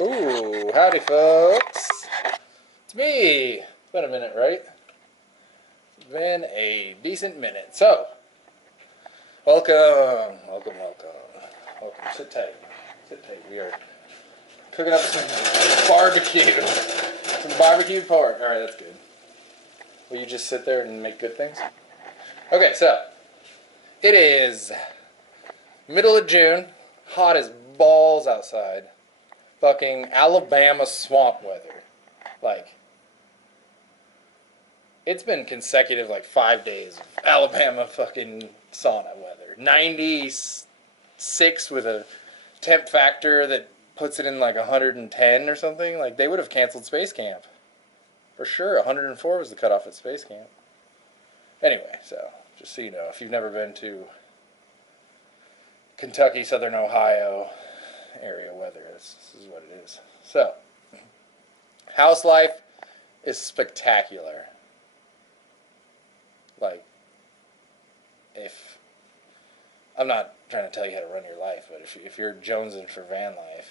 Ooh, howdy folks. It's me. It's been a minute, right? It's been a decent minute. So, welcome. Welcome. Sit tight. We are cooking up some barbecue. Some barbecued pork. Alright, that's good. Will you just sit there and make good things? Okay, so, it is middle of June. Hot as balls outside. Fucking Alabama swamp weather. Like, it's been consecutive, 5 days of Alabama fucking sauna weather. 96 with a temp factor that puts it in 110 or something. Like, they would have canceled Space Camp. For sure, 104 was the cutoff at Space Camp. Anyway, so, just so you know, if you've never been to Kentucky, Southern Ohio area weather, this is what it is. So, house life is spectacular. Like, if I'm not trying to tell you how to run your life, but if you're jonesing for van life,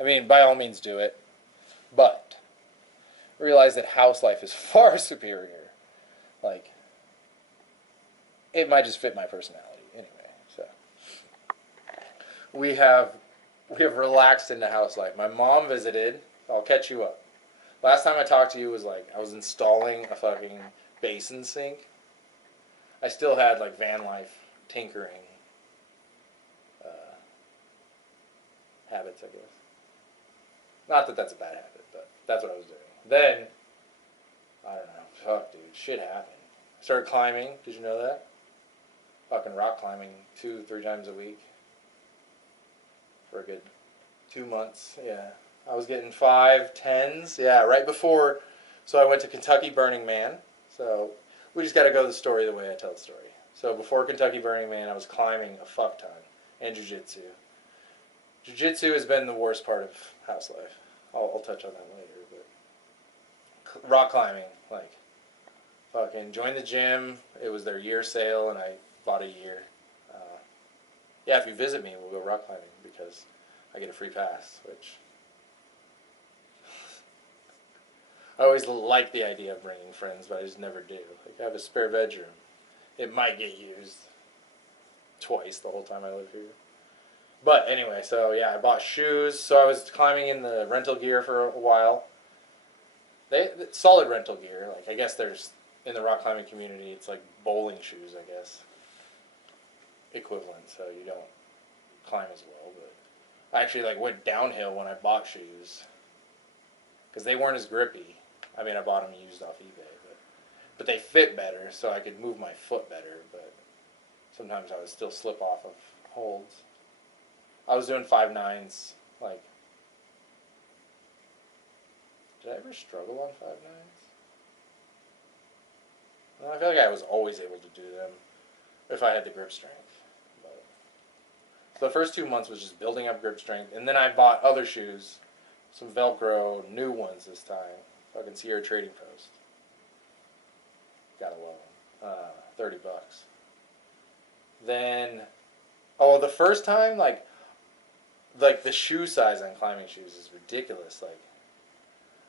I mean, by all means do it, but realize that house life is far superior. Like, it might just fit my personality anyway. So we have relaxed into house life. My mom visited. I'll catch you up. Last time I talked to you was I was installing a fucking basin sink. I still had van life tinkering habits, I guess. Not that that's a bad habit, but that's what I was doing. Then, I don't know, fuck dude, shit happened. I started climbing, did you know that? Fucking rock climbing 2-3 times a week. For a good 2 months, yeah. I was getting 5, 10s, yeah, right before, so I went to Kentucky Burning Man, so we just got to go the story the way I tell the story. So before Kentucky Burning Man, I was climbing a fuck ton, and jiu-jitsu. Jiu-jitsu has been the worst part of house life. I'll touch on that later, but rock climbing, fucking joined the gym. It was their year sale, and I bought a year. Yeah, if you visit me, we'll go rock climbing because I get a free pass, which I always like the idea of bringing friends, but I just never do. I have a spare bedroom. It might get used twice the whole time I live here. But anyway, so yeah, I bought shoes. So I was climbing in the rental gear for a while. Solid rental gear. I guess there's, in the rock climbing community, it's like bowling shoes, I guess. Equivalent, so you don't climb as well. But I actually went downhill when I bought shoes. Because they weren't as grippy. I mean, I bought them used off eBay. But they fit better, so I could move my foot better. But sometimes I would still slip off of holds. I was doing 5.9s, did I ever struggle on 5.9s? Well, I feel like I was always able to do them if I had the grip strength. But, so the first 2 months was just building up grip strength, and then I bought other shoes, some Velcro, new ones this time, fucking Sierra Trading Post. Gotta love them. $30. Then, the first time, the shoe size on climbing shoes is ridiculous.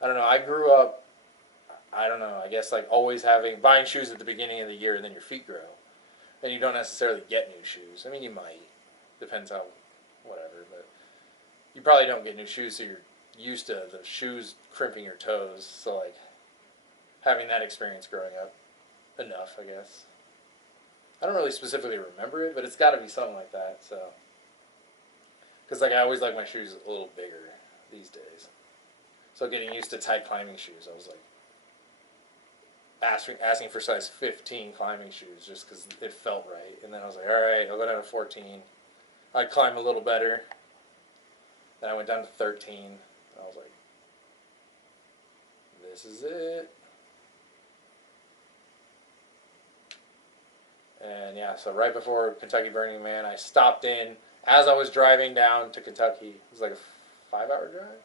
I don't know, I grew up, I guess always buying shoes at the beginning of the year and then your feet grow. And you don't necessarily get new shoes. I mean, you might. Depends how, whatever, but you probably don't get new shoes, so you're used to the shoes crimping your toes. So, having that experience growing up, enough, I guess. I don't really specifically remember it, but it's got to be something like that, so. Because, I always like my shoes a little bigger these days. So getting used to tight climbing shoes, I was asking for size 15 climbing shoes just because it felt right. And then I was like, all right, I'll go down to 14. I'd climb a little better. Then I went down to 13. And I was like, this is it. And yeah, so right before Kentucky Burning Man, I stopped in as I was driving down to Kentucky. It was like a 5-hour drive?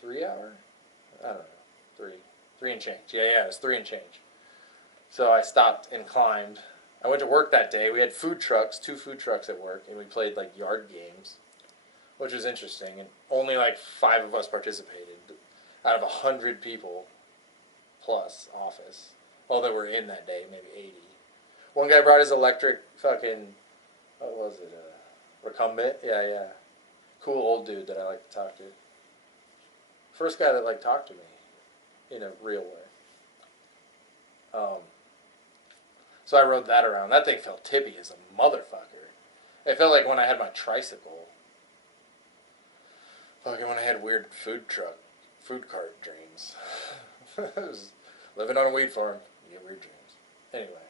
3 hour? I don't know. Three and change. Yeah, it was 3 and change. So I stopped and climbed. I went to work that day. We had food trucks, 2 food trucks at work, and we played yard games. which was interesting. And only like 5 of us participated out of 100 people plus office. All that were in that day, maybe 80. One guy brought his electric fucking, what was it, recumbent? Yeah, yeah. Cool old dude that I like to talk to. First guy that like talked to me in a real way. So I rode that around. That thing felt tippy as a motherfucker. It felt like when I had my tricycle. Fucking when I had weird food cart dreams. I was living on a weed farm. You get weird dreams. Anyway.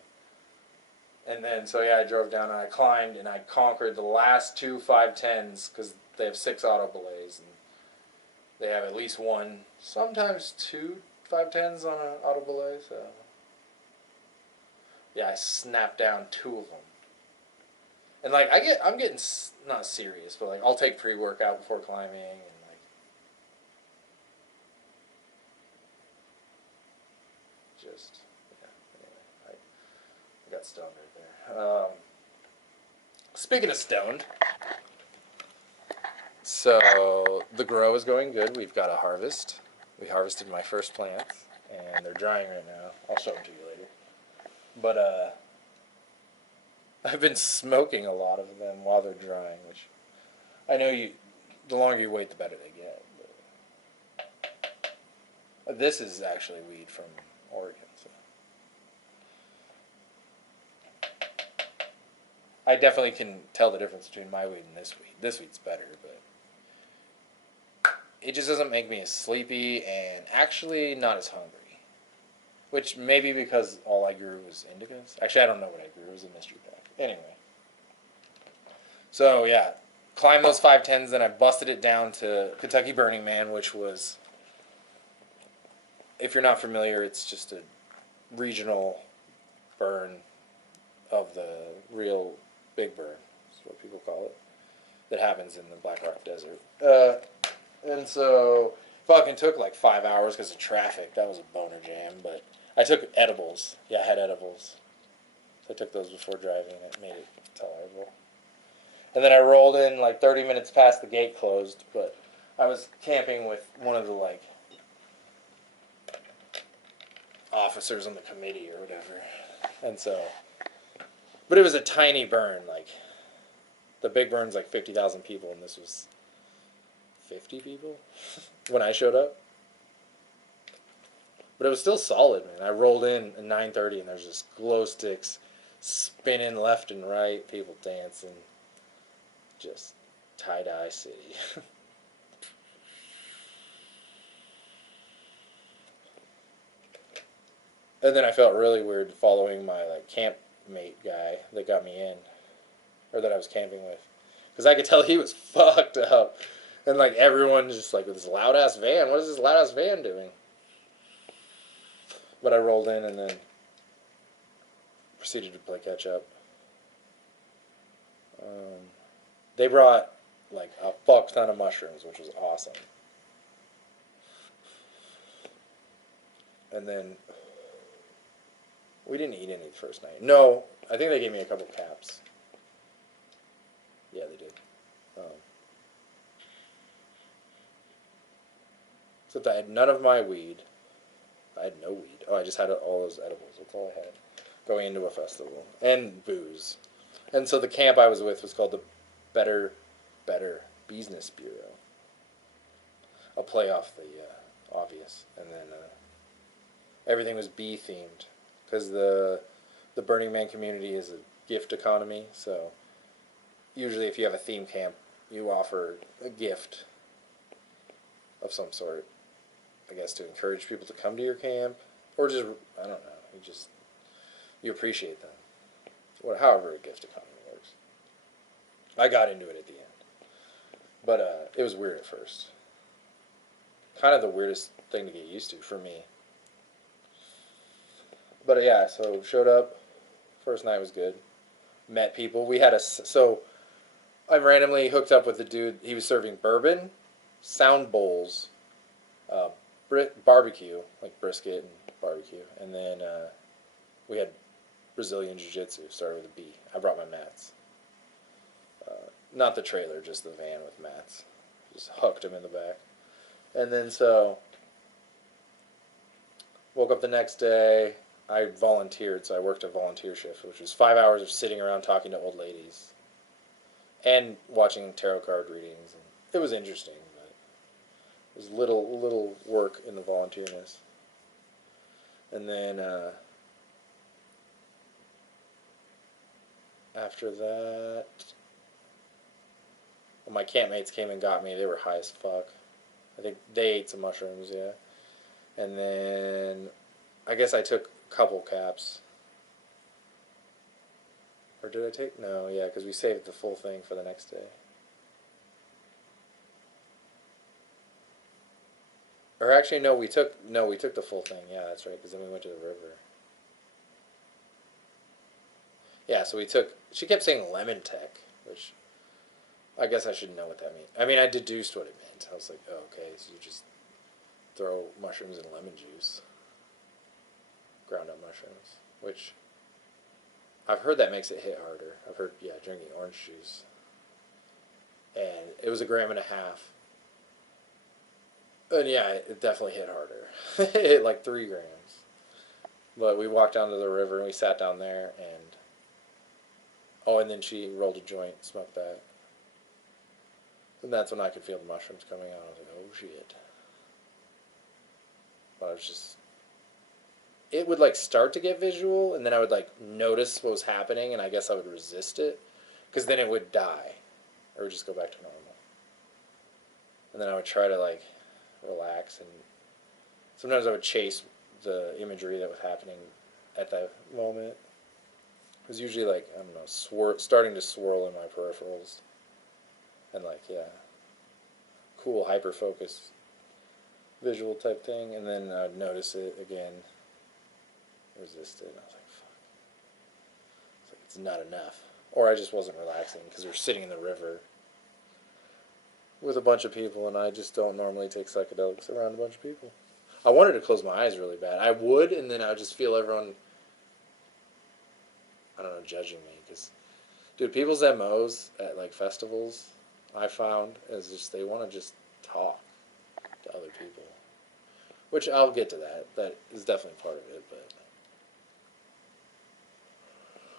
And then, so yeah, I drove down and I climbed and I conquered the last 2 510s because they have 6 auto belays and they have at least one, sometimes 2 510s on an auto belay. So yeah, I snapped down 2 of them. And like I'm getting not serious, but like I'll take pre-workout before climbing and like just yeah. Anyway, I got stoned right there. Speaking of stoned, so the grow is going good. We've got a harvest. We harvested my first plants, and they're drying right now. I'll show them to you later. But I've been smoking a lot of them while they're drying, which I know the longer you wait, the better they get. But this is actually weed from Oregon. So. I definitely can tell the difference between my weed and this weed. This weed's better, but it just doesn't make me as sleepy and actually not as hungry. Which maybe because all I grew was indicas. Actually, I don't know what I grew. It was a mystery pack. Anyway. So, yeah. Climbed those 510s, then I busted it down to Kentucky Burning Man, which was, if you're not familiar, it's just a regional burn of the real Big Burn. That's what people call it. That happens in the Black Rock Desert. And so, fucking took like 5 hours because of traffic. That was a boner jam, but I took edibles. Yeah, I had edibles. So I took those before driving, and it made it tolerable. And then I rolled in like 30 minutes past the gate closed, but I was camping with one of the like officers on the committee or whatever. And so, but it was a tiny burn. Like the big burn's like 50,000 people, and this was 50 people when I showed up. But it was still solid, man. I rolled in at 9:30, and there's just glow sticks spinning left and right, people dancing. Just tie-dye city. And then I felt really weird following my like camp mate guy that got me in, or that I was camping with, because I could tell he was fucked up, and like everyone just like with this loud ass van. What is this loud ass van doing? But I rolled in and then proceeded to play catch up. They brought like a fuck ton of mushrooms, which was awesome. And then we didn't eat any the first night. No, I think they gave me a couple caps. Yeah, they did. Except I had none of my weed. I had no weed. Oh, I just had all those edibles. That's all I had going into a festival. And booze. And so the camp I was with was called the Better Business Bureau. I'll play off the obvious. And then everything was bee themed. Because the Burning Man community is a gift economy. So usually if you have a theme camp, you offer a gift of some sort. I guess to encourage people to come to your camp. Or just, I don't know. You appreciate them. However a gift economy works. I got into it at the end. But it was weird at first. Kind of the weirdest thing to get used to for me. But yeah, so showed up. First night was good. Met people. We had so I randomly hooked up with a dude. He was serving bourbon, sound bowls, barbecue, like brisket and barbecue. And then we had Brazilian Jiu-Jitsu, started with a B. I brought my mats. Not the trailer, just the van with mats. Just hooked him in the back. And then so, woke up the next day. I volunteered, so I worked a volunteer shift, which was 5 hours of sitting around talking to old ladies and watching tarot card readings. And it was interesting, but it was little work in the volunteerness. And then after that, well, my campmates came and got me. They were high as fuck. I think they ate some mushrooms, yeah. And then I guess I took a couple caps. Or did I take? No, yeah, because we saved the full thing for the next day. Or actually, no, we took the full thing. Yeah, that's right. Because then we went to the river. Yeah, so we took. She kept saying lemon tech, which I guess I should know what that means. I mean, I deduced what it meant. I was like, oh, okay, so you just throw mushrooms in lemon juice, ground up mushrooms, which I've heard that makes it hit harder. I've heard, yeah, drinking orange juice, and it was 1.5 grams. And yeah, it definitely hit harder. It hit like 3 grams. But we walked down to the river and we sat down there and and then she rolled a joint, smoked that. And that's when I could feel the mushrooms coming out. I was like, oh shit. But I was just it would like start to get visual and then I would like notice what was happening and I guess I would resist it. Because then it would die. Or it would just go back to normal. And then I would try to like relax and sometimes I would chase the imagery that was happening at that moment. It was usually like, I don't know, starting to swirl in my peripherals. And like, yeah, cool hyper-focus visual type thing. And then I'd notice it again, resist it. And I was like, fuck. It's like, it's not enough. Or I just wasn't relaxing because we were sitting in the river with a bunch of people and I just don't normally take psychedelics around a bunch of people. I wanted to close my eyes really bad. I would, and then I would just feel everyone, I don't know, judging me. Because, dude, people's MOs at, like, festivals, I found, is just they want to just talk to other people. Which, I'll get to that. That is definitely part of it, but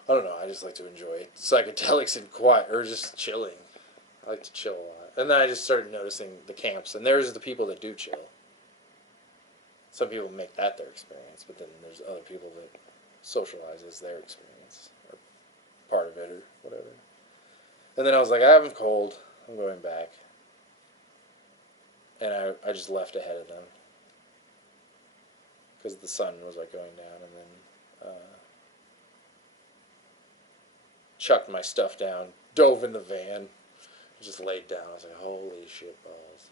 I don't know. I just like to enjoy psychedelics and quiet, or just chilling. I like to chill a lot. And then I just started noticing the camps, and there's the people that do chill. Some people make that their experience, but then there's other people that socialize as their experience, or part of it, or whatever. And then I was like, I'm cold, I'm going back. And I just left ahead of them. Because the sun was like going down, and then chucked my stuff down, dove in the van, just laid down. I was like, holy shit balls.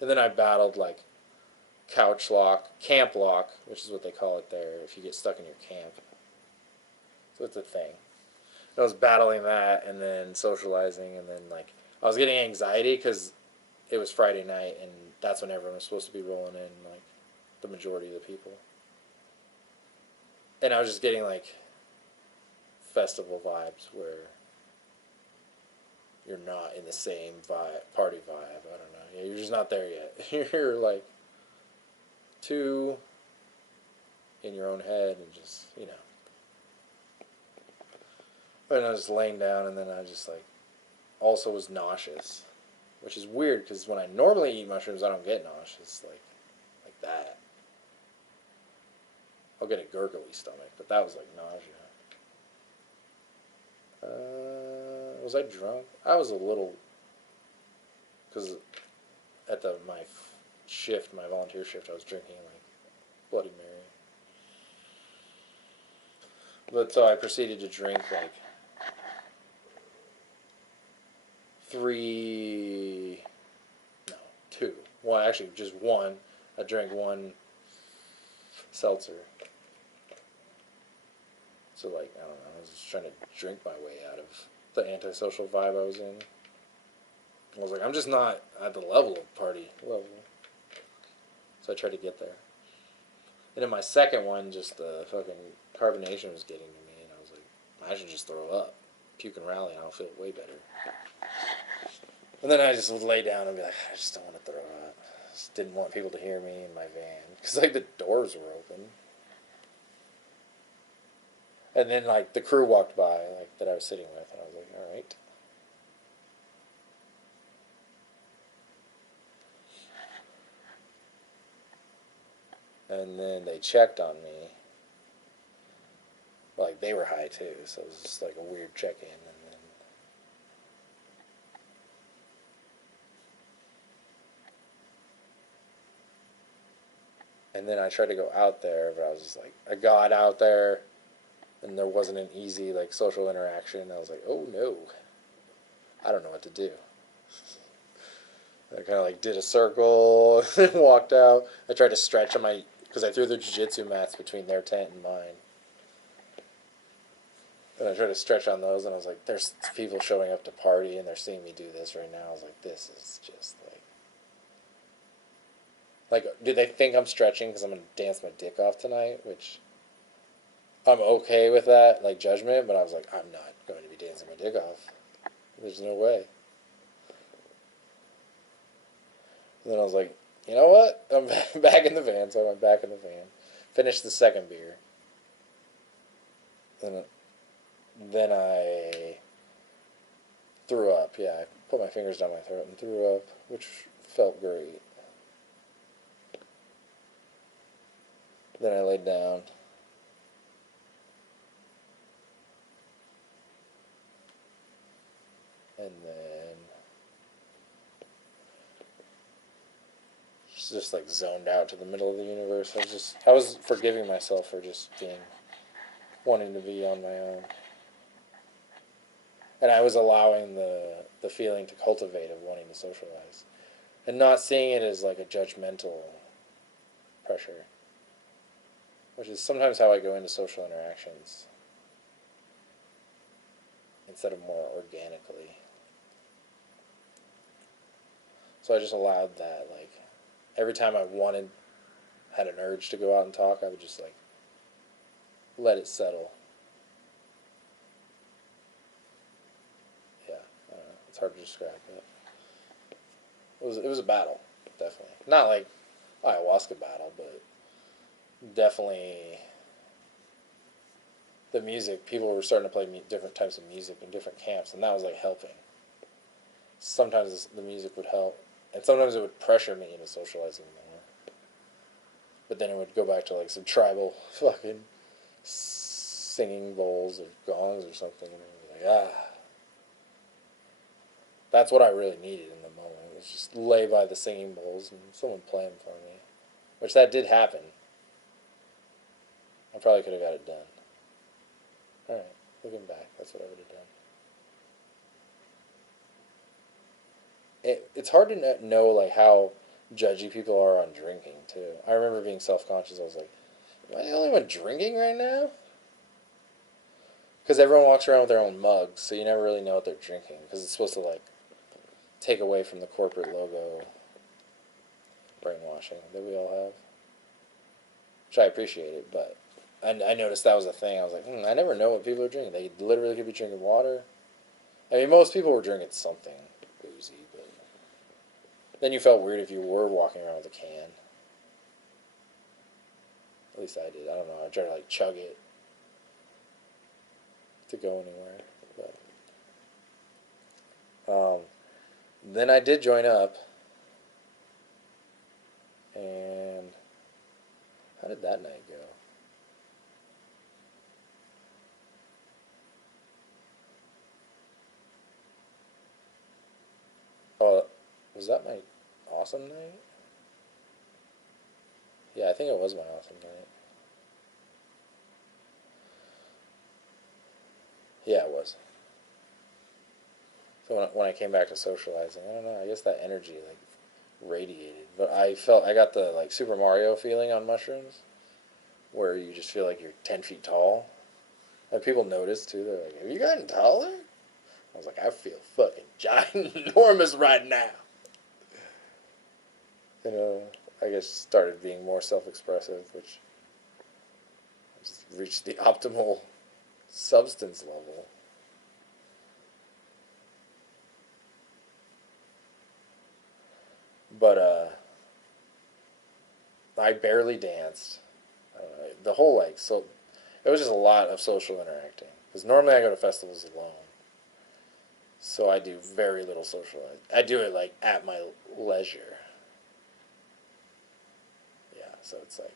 And then I battled like couch lock, camp lock, which is what they call it there if you get stuck in your camp. So it's a thing. And I was battling that and then socializing and then like I was getting anxiety because it was Friday night and that's when everyone was supposed to be rolling in, like the majority of the people. And I was just getting like festival vibes where you're not in the same party vibe. I don't know. Yeah, you're just not there yet. You're like too in your own head and just, you know. And I was laying down and then I just like also was nauseous, which is weird because when I normally eat mushrooms I don't get nauseous like that. I'll get a gurgly stomach, but that was like nausea. Was I drunk? I was a little, because at my shift, my volunteer shift, I was drinking like Bloody Mary. But so I proceeded to drink like 2. Well, actually just one. I drank one seltzer. So like, I don't know, I was just trying to drink my way out of the antisocial vibe I was in. I was like, I'm just not at the level of party level. So I tried to get there. And in my second one, just the fucking carbonation was getting to me, and I was like, I should just throw up. Puke and rally, and I'll feel way better. And then I just would lay down and be like, I just don't want to throw up. I just didn't want people to hear me in my van. Because, like, the doors were open. And then, like, the crew walked by, like, that I was sitting with. And I was like, all right. And then they checked on me. Like, they were high, too. So it was just, like, a weird check-in. And then I tried to go out there, but I was just like, I got out there, and there wasn't an easy, like, social interaction. I was like, oh, no. I don't know what to do. I kind of, like, did a circle and walked out. I tried to stretch on my, because I threw the jiu-jitsu mats between their tent and mine. And I tried to stretch on those, and I was like, there's people showing up to party, and they're seeing me do this right now. I was like, this is just, like, do they think I'm stretching because I'm going to dance my dick off tonight? Which, I'm okay with that, like, judgment, but I was like, I'm not going to be dancing my dick off. There's no way. And then I was like, you know what? I'm back in the van, so I went back in the van. Finished the second beer. And then I threw up. Yeah, I put my fingers down my throat and threw up, which felt great. Then I laid down. And then just like zoned out to the middle of the universe. I was forgiving myself for just wanting to be on my own. And I was allowing the feeling to cultivate of wanting to socialize. And not seeing it as like a judgmental pressure. Which is sometimes how I go into social interactions. Instead of more organically. So I just allowed that, like, every time I had an urge to go out and talk, I would just, like, let it settle. Yeah, I don't know. It's hard to describe, but it was a battle, definitely. Not like ayahuasca battle, but definitely the music. People were starting to play different types of music in different camps, and that was, like, helping. Sometimes the music would help, and sometimes it would pressure me into socializing more. But then it would go back to, like, some tribal fucking singing bowls or gongs or something, and I was like, ah. That's what I really needed in the moment, was just lay by the singing bowls and someone play them for me. Which that did happen. I probably could have got it done. Alright, looking back, that's what I would have done. It's hard to know, like, how judgy people are on drinking, too. I remember being self-conscious. I was like, am I the only one drinking right now? Because everyone walks around with their own mugs, so you never really know what they're drinking. Because it's supposed to, like, take away from the corporate logo brainwashing that we all have. Which I appreciated, but I noticed that was a thing. I was like, I never know what people are drinking. They literally could be drinking water. I mean, most people were drinking something boozy, but then you felt weird if you were walking around with a can. At least I did. I don't know. I tried to, like, chug it to go anywhere. But then I did join up, and how did that night go? Oh, was that my awesome night? Yeah, I think it was my awesome night. Yeah, it was. So when I came back to socializing, I don't know. I guess that energy, like, radiated. But I got the, like, Super Mario feeling on mushrooms, where you just feel like you're 10 feet tall. And people noticed too. They're like, "Have you gotten taller?" I was like, "I feel fucking ginormous right now." You know, I guess started being more self-expressive, which just reached the optimal substance level. But I barely danced. The whole like so it was just a lot of social interacting because normally I go to festivals alone, so I do very little socializing. I do it like at my leisure. Yeah, so it's like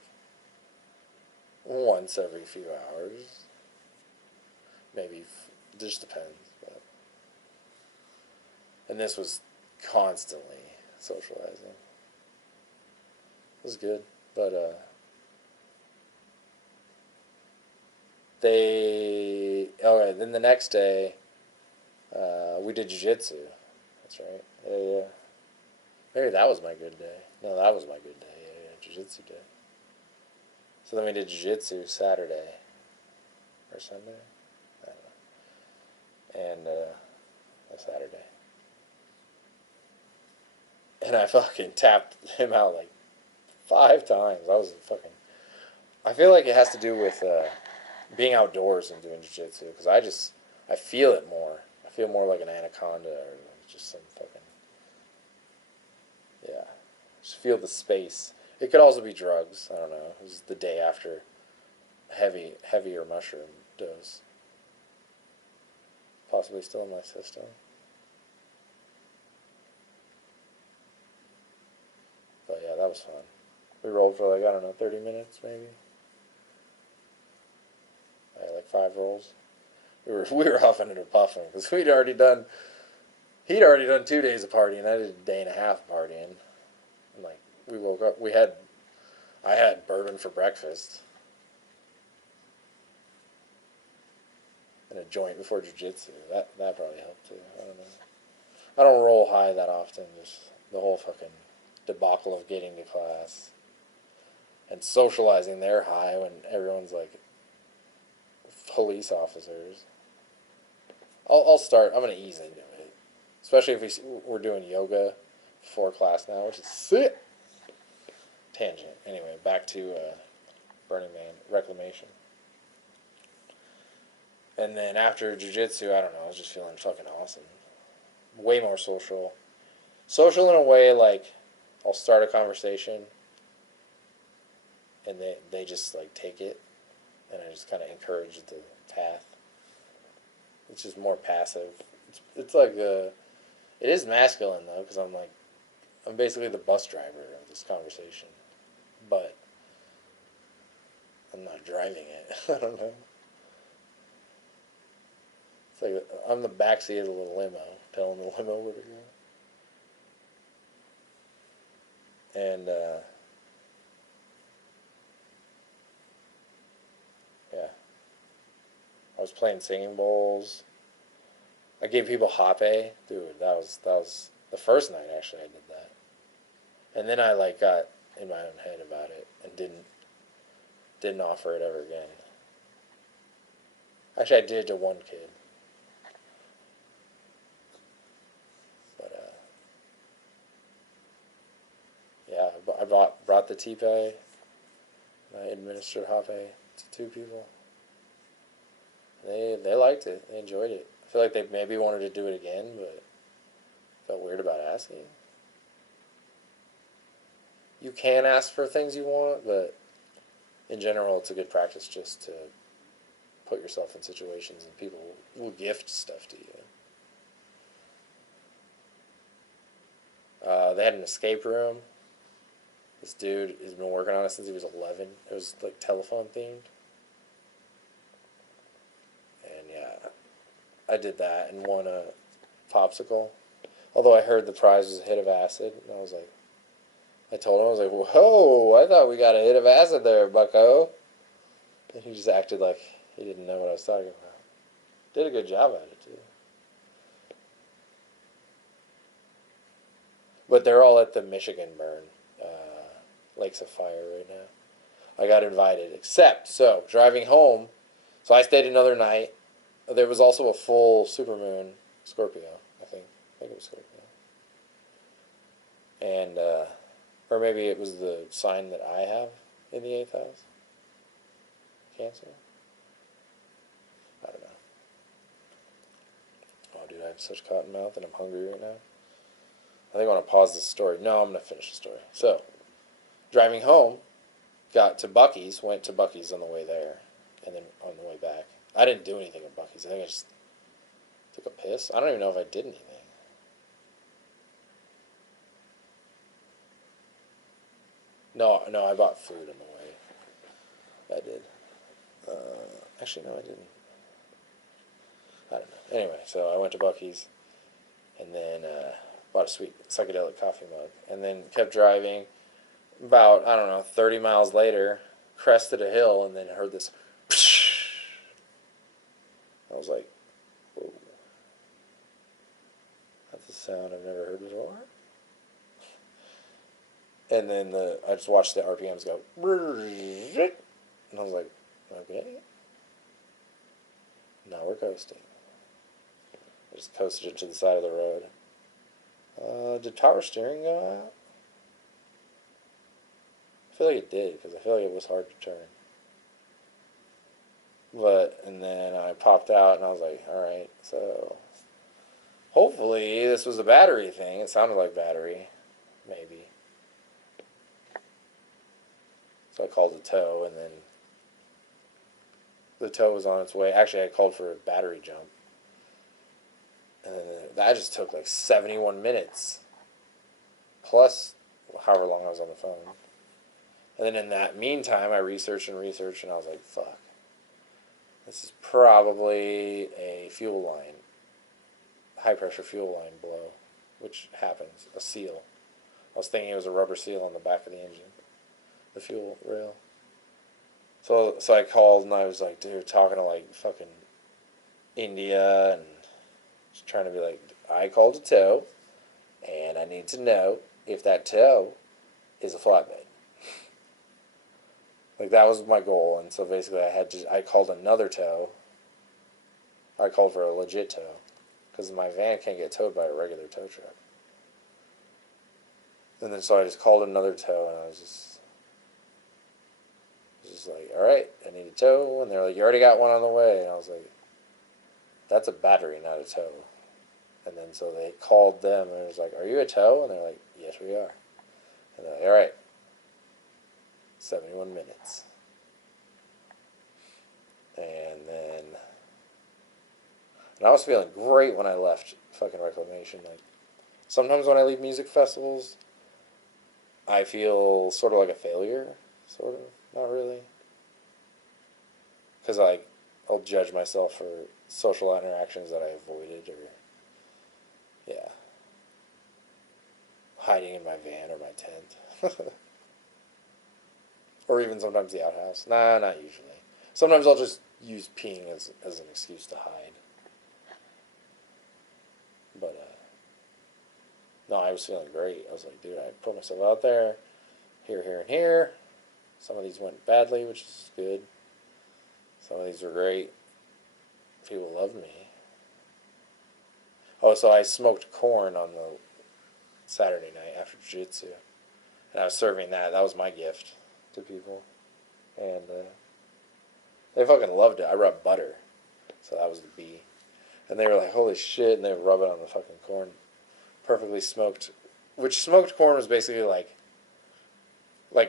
once every few hours, maybe. Just depends. But and this was constantly socializing. It was good, but they okay. Then the next day, we did jiu-jitsu. That's right. Yeah, yeah. Maybe that was my good day. No, that was my good day. Yeah, yeah, jiu-jitsu day. So then we did jiu-jitsu Saturday or Sunday. I don't know. And Saturday. And I fucking tapped him out like 5 times. I was fucking. I feel like it has to do with being outdoors and doing jiu-jitsu because I feel it more. I feel more like an anaconda or just some fucking yeah. Just feel the space. It could also be drugs. I don't know. It was the day after heavier mushroom dose. Possibly still in my system. But yeah, that was fun. We rolled for like I don't know 30 minutes maybe. I had like 5 rolls. We were huffing and puffing because he'd already done 2 days of partying. I did a day and a half of partying. And like we woke up, I had bourbon for breakfast and a joint before jiu-jitsu. That probably helped too. I don't know. I don't roll high that often. Just the whole fucking debacle of getting to class and socializing there high when everyone's like police officers. I'll start. I'm gonna ease into it, especially if we're doing yoga before class now, which is sick. Tangent. Anyway, back to Burning Man reclamation. And then after jiu-jitsu, I don't know. I was just feeling fucking awesome. Way more social. Social in a way like I'll start a conversation and they just like take it and I just kind of encourage the path. It's just more passive. It's like it is masculine though because I'm basically the bus driver of this conversation, but I'm not driving it. I don't know. It's like I'm the backseat of the little limo, telling the limo where to go. And yeah, I was playing singing bowls. I gave people hape, dude. That was the first night actually. I did that, and then I like got in my own head about it and didn't offer it ever again. Actually, I did to one kid, but yeah, I brought the tipe. I administered hape to 2 people. They liked it. They enjoyed it. I feel like they maybe wanted to do it again, but felt weird about asking. You can ask for things you want, but in general, it's a good practice just to put yourself in situations and people will gift stuff to you. They had an escape room. This dude has been working on it since he was 11. It was like telephone themed. And yeah, I did that and won a popsicle. Although I heard the prize was a hit of acid, and I was like, I told him, I was like, whoa, I thought we got a hit of acid there, bucko. And he just acted like he didn't know what I was talking about. Did a good job at it, too. But they're all at the Michigan burn, Lakes of Fire right now. I got invited, except, so, driving home, so I stayed another night. There was also a full supermoon, Scorpio, I think. I think it was Scorpio. And, or maybe it was the sign that I have in the 8th house. Cancer? I don't know. Oh, dude, I have such cotton mouth and I'm hungry right now. I think I want to pause this story. No, I'm going to finish the story. So, driving home, got to Buc-ee's, went to Buc-ee's on the way there, and then on the way back. I didn't do anything at Buc-ee's. I think I just took a piss. I don't even know if I did anything. No, I bought food on the way. I did. Actually, no, I didn't. I don't know. Anyway, so I went to Buc-ee's, and then bought a sweet psychedelic coffee mug, and then kept driving. About, I don't know, 30 miles later, crested a hill, and then heard this. I was like, whoa. That's a sound I've never heard before. And then I just watched the RPMs go. And I was like, okay. Now we're coasting. I just coasted it to the side of the road. Did power steering go out? I feel like it did, because I feel like it was hard to turn. And then I popped out, and I was like, alright, so hopefully this was a battery thing. It sounded like battery, maybe. So I called a tow, and then the tow was on its way. Actually, I called for a battery jump. And then that just took like 71 minutes. Plus however long I was on the phone. And then in that meantime, I researched, and I was like, fuck. This is probably a fuel line. High pressure fuel line blow. Which happens. A seal. I was thinking it was a rubber seal on the back of the engine. The fuel rail. So I called, and I was like, dude, talking to like fucking India, and just trying to be like, I called a tow, and I need to know if that tow is a flatbed. Like, that was my goal, and so basically I called another tow. I called for a legit tow, because my van can't get towed by a regular tow truck. And then so I just called another tow, and I was just like, alright, I need a tow. And they're like, you already got one on the way. And I was like, that's a battery, not a tow. And then so they called them, and it was like, are you a tow? And they're like, yes, we are. And they're like, alright, 71 minutes. And I was feeling great when I left fucking Reclamation. Like, sometimes when I leave music festivals, I feel sort of like a failure. Sort of. Not really. Because I'll judge myself for social interactions that I avoided, or, yeah, hiding in my van or my tent. Or even sometimes the outhouse. Nah, not usually. Sometimes I'll just use peeing as an excuse to hide. But, no, I was feeling great. I was like, dude, I put myself out there, here, and here. Some of these went badly, which is good. Some of these were great. People loved me. Oh, so I smoked corn on the Saturday night after jiu-jitsu. And I was serving that. That was my gift to people. And they fucking loved it. I rubbed butter. So that was the B. And they were like, holy shit. And they would rub it on the fucking corn. Perfectly smoked. Which smoked corn was basically like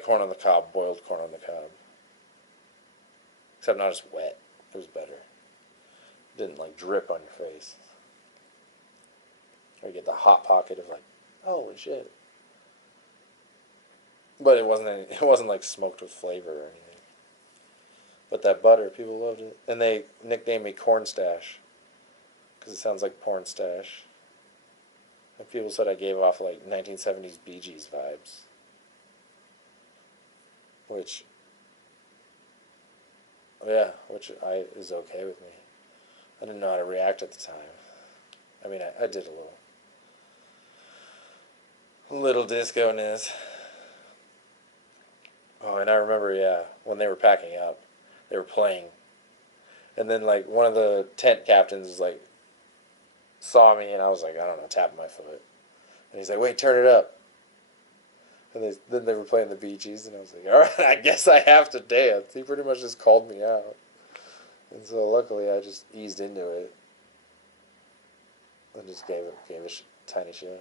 corn on the cob, boiled corn on the cob. Except not as wet. It was better. It didn't like drip on your face. Or you get the hot pocket of like, holy shit. But it wasn't like smoked with flavor or anything. But that butter, people loved it. And they nicknamed me Corn Stash. Because it sounds like porn stash. And people said I gave off like 1970s Bee Gees vibes. Which is okay with me. I didn't know how to react at the time. I mean, I did a little disco-ness. Oh, and I remember, yeah, when they were packing up, they were playing. And then, like, one of the tent captains was like, saw me, and I was like, I don't know, tapping my foot. And he's like, wait, turn it up. And then they were playing the Bee Gees, and I was like, all right, I guess I have to dance. He pretty much just called me out. And so luckily I just eased into it. And just gave a tiny show.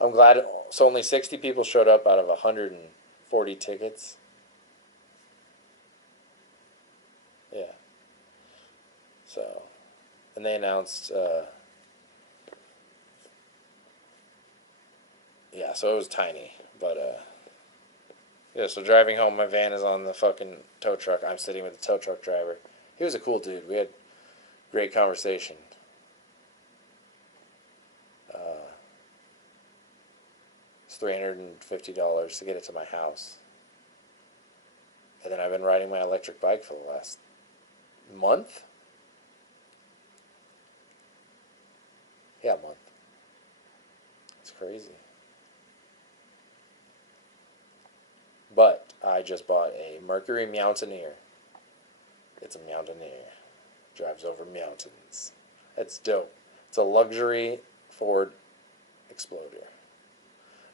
I'm glad. So only 60 people showed up out of 140 tickets. Yeah. So, and they announced. Yeah, so it was tiny, but yeah. So driving home, my van is on the fucking tow truck. I'm sitting with the tow truck driver. He was a cool dude. We had great conversation. It's $350 to get it to my house, and then I've been riding my electric bike for the last month. Yeah, a month. It's crazy. But I just bought a Mercury Mountaineer. It's a Mountaineer. Drives over mountains. It's dope. It's a luxury Ford Exploder.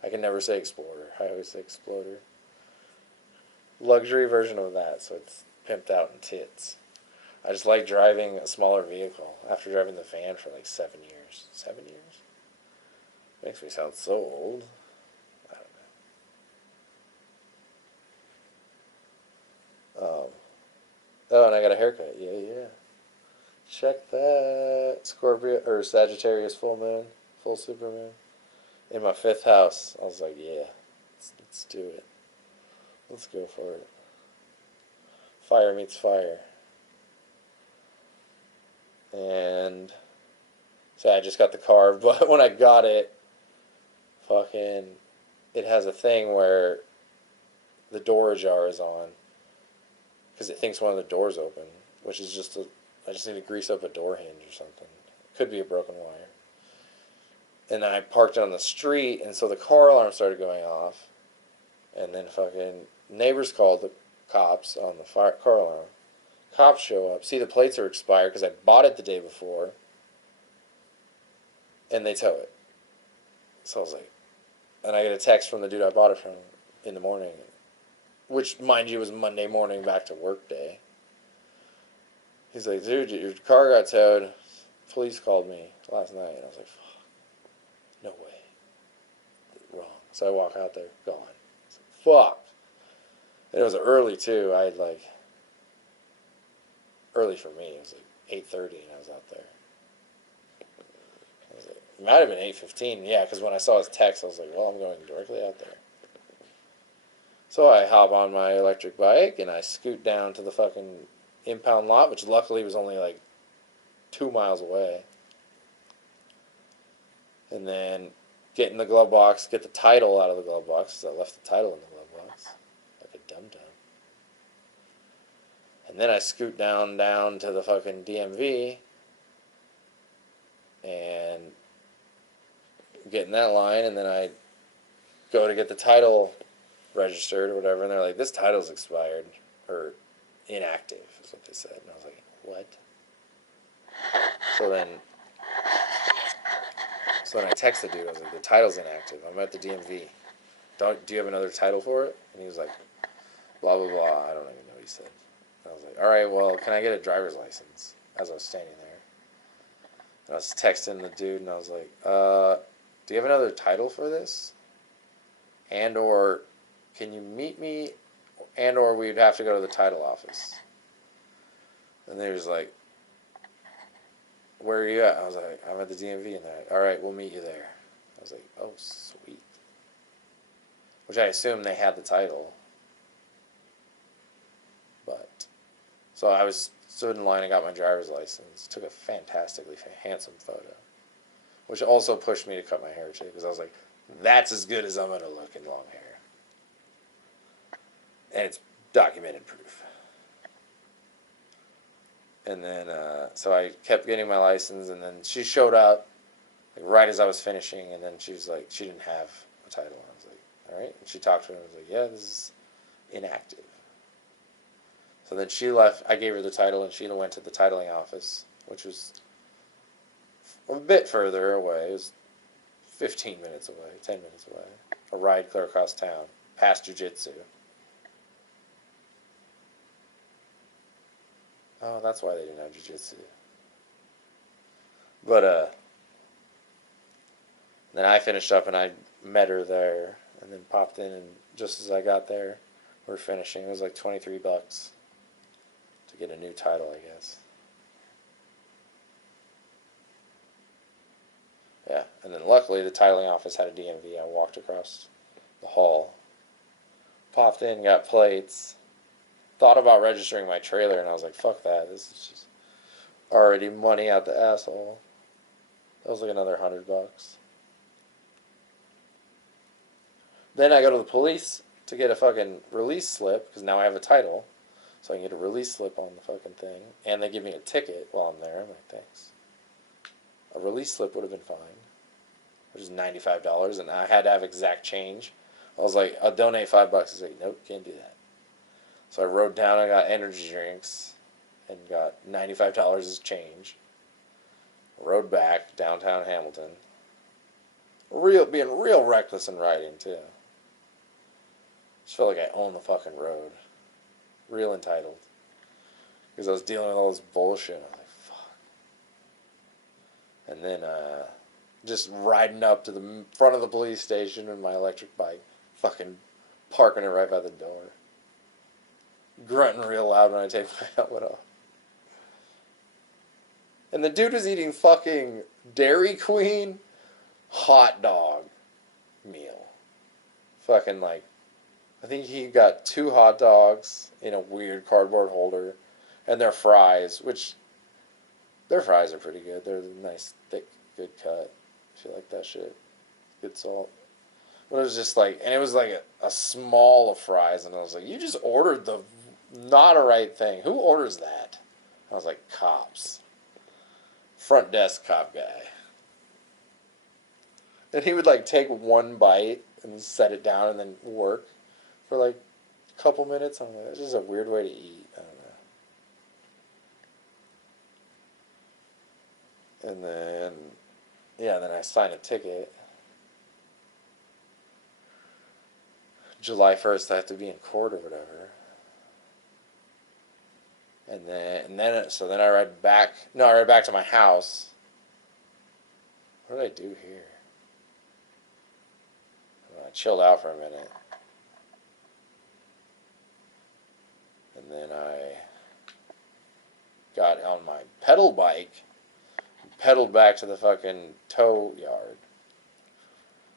I can never say Explorer. I always say Exploder. Luxury version of that, so it's pimped out in tits. I just like driving a smaller vehicle after driving the van for like 7 years. 7 years? Makes me sound so old. I don't know. Oh, and I got a haircut. Yeah, yeah. Check that. Scorpio or Sagittarius full moon, full supermoon. In my fifth house. I was like, yeah, let's do it. Let's go for it. Fire meets fire. And so I just got the car, but when I got it, fucking, it has a thing where the door jar is on because it thinks one of the doors open, which is just I just need to grease up a door hinge or something. Could be a broken wire. And I parked it on the street, and so the car alarm started going off, and then fucking neighbors called the cops on the car alarm. Cops show up, see the plates are expired because I bought it the day before, and they tow it. So I was like, and I get a text from the dude I bought it from in the morning, which, mind you, was Monday morning back to work day. He's like, dude, your car got towed. Police called me last night. And I was like, fuck, no way. Wrong. So I walk out there, gone. I was like, fuck. And it was early, too. I had like, early for me. It was like 8:30 and I was out there. I was like, it might have been 8:15. Yeah, because when I saw his text, I was like, well, I'm going directly out there. So I hop on my electric bike and I scoot down to the fucking impound lot, which luckily was only like 2 miles away. And then get in the glove box, get the title out of the glove box, because I left the title in the glove box, like a dum-dum. And then I scoot down to the fucking DMV and get in that line, and then I go to get the title registered or whatever, and they're like, this title's expired, or inactive, is what they said. And I was like, what? So then I texted the dude, I was like, the title's inactive, I'm at the DMV. Do you have another title for it? And he was like, blah, blah, blah, I don't even know what he said. And I was like, alright, well, can I get a driver's license? As I was standing there. And I was texting the dude, and I was like, do you have another title for this? And or, can you meet me? And or we'd have to go to the title office. And they was like, where are you at? I was like, I'm at the DMV. And they're like, alright, we'll meet you there. I was like, oh, sweet. Which I assumed they had the title. But, so I stood in line and got my driver's license. Took a fantastically handsome photo. Which also pushed me to cut my hair too. Because I was like, that's as good as I'm going to look in long hair. And it's documented proof. And then, so I kept getting my license, and then she showed up, like, right as I was finishing, and then she was like, she didn't have a title. And I was like, alright. And she talked to her, and I was like, yeah, this is inactive. So then she left, I gave her the title, and she went to the titling office, which was a bit further away. It was 15 minutes away, 10 minutes away. A ride clear across town, past jiu-jitsu. Oh, that's why they didn't have jiu-jitsu. But, Then I finished up and I met her there and then popped in, and just as I got there, we are finishing. It was like $23 to get a new title, I guess. Yeah, and then luckily the titling office had a DMV. I walked across the hall, popped in, got plates, thought about registering my trailer, and I was like, fuck that. This is just already money out the asshole. That was like another $100. Then I go to the police to get a fucking release slip, because now I have a title. So I can get a release slip on the fucking thing. And they give me a ticket while I'm there. I'm like, thanks. A release slip would have been fine, which is $95, and I had to have exact change. I was like, I'll donate $5. He's like, nope, can't do that. So I rode down, I got energy drinks, and got $95 as change. Rode back downtown Hamilton. Being real reckless in riding too. Just felt like I owned the fucking road. Real entitled. Because I was dealing with all this bullshit. I was like, fuck. And then just riding up to the front of the police station in my electric bike. Fucking parking it right by the door. Grunting real loud when I take my helmet off. And the dude was eating fucking Dairy Queen hot dog meal. Fucking like, I think he got 2 hot dogs in a weird cardboard holder, and their fries, which their fries are pretty good. They're nice, thick, good cut. If you like that shit, good salt. But it was just like, and it was like a small of fries, and I was like, you just ordered the not a right thing. Who orders that? I was like, cops. Front desk cop guy. And he would like take one bite and set it down and then work for like a couple minutes. I'm like, that's just a weird way to eat. I don't know. And then, yeah, then I signed a ticket. July 1st, I have to be in court or whatever. So then I ride back. No, I ride back to my house. What did I do here? I chilled out for a minute. And then I got on my pedal bike, pedaled back to the fucking tow yard.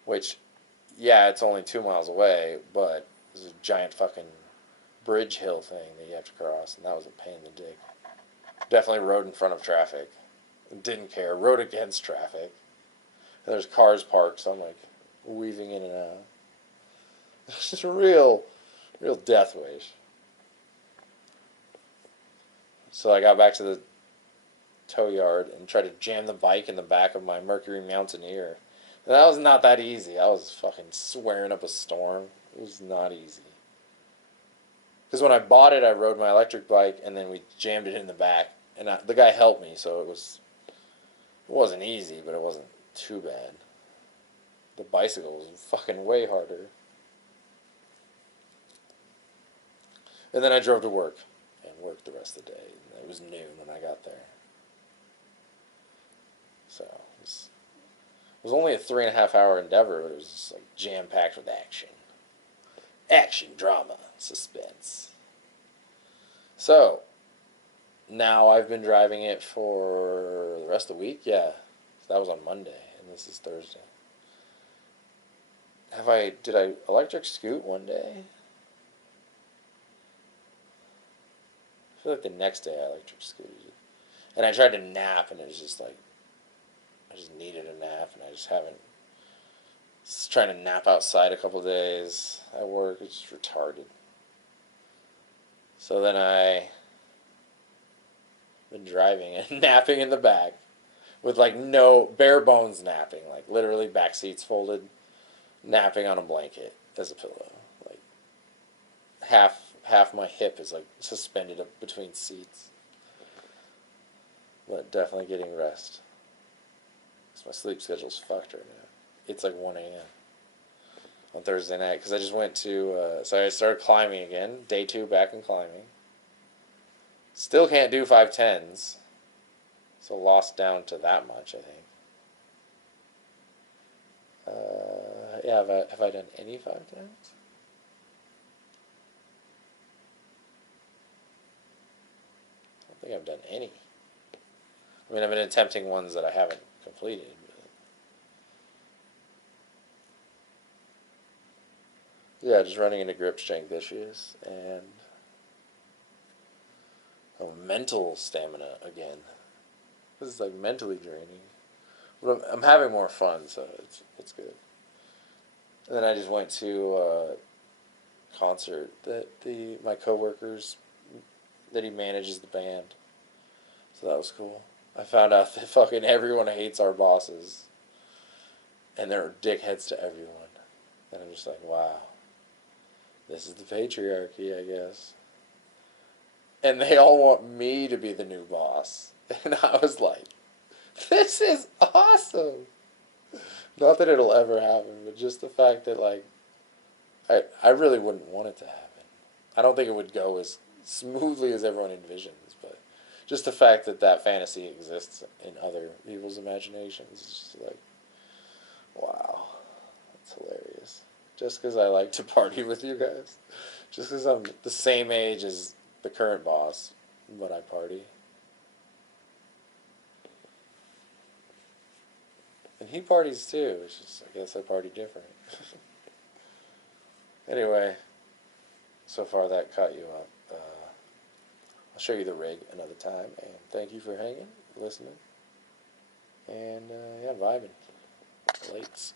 Which, yeah, it's only 2 miles away, but there's a giant fucking bridge hill thing that you have to cross, and that was a pain in the dick. Definitely rode in front of traffic. Didn't care. Rode against traffic. And there's cars parked, so I'm like weaving in and out. It's just a real death wish. So I got back to the tow yard and tried to jam the bike in the back of my Mercury Mountaineer. And that was not that easy. I was fucking swearing up a storm. It was not easy. Because when I bought it, I rode my electric bike, and then we jammed it in the back. And the guy helped me, so it wasn't easy, but it wasn't too bad. The bicycle was fucking way harder. And then I drove to work, and worked the rest of the day. And it was noon when I got there. So, it was only a 3.5 hour endeavor, but it was just like jam-packed with action. Action, drama, suspense. So, now I've been driving it for the rest of the week. Yeah, so that was on Monday, and this is Thursday. Did I electric scoot one day? I feel like the next day I electric scooted it. And I tried to nap, and it was just like, I just needed a nap, and I just haven't. Just trying to nap outside a couple of days at work. It's just retarded. So then I been driving and napping in the back with like no bare bones napping, like literally back seats folded, napping on a blanket as a pillow. Like half my hip is like suspended up between seats. But definitely getting rest. Because my sleep schedule's fucked right now. It's like 1 a.m. on Thursday night. Because I just went to... so I started climbing again. Day 2 back in climbing. Still can't do 510s. So lost down to that much, I think. Yeah, have I done any 5 times? I don't think I've done any. I mean, I've been attempting ones that I haven't completed. Yeah, just running into grip strength issues and mental stamina again. This is like mentally draining, but I'm having more fun, so it's good. And then I just went to a concert that my coworkers that he manages the band, so that was cool. I found out that fucking everyone hates our bosses, and they're dickheads to everyone. And I'm just like, wow, this is the patriarchy, I guess. And they all want me to be the new boss. And I was like, this is awesome. Not that it'll ever happen, but just the fact that, like, I really wouldn't want it to happen. I don't think it would go as smoothly as everyone envisions, but just the fact that that fantasy exists in other people's imaginations is just like, wow, that's hilarious. Just because I like to party with you guys. Just because I'm the same age as the current boss, but I party. And he parties too. It's just, I guess I party different. Anyway, so far that caught you up. I'll show you the rig another time. And thank you for hanging, listening, and yeah, vibing. Lights.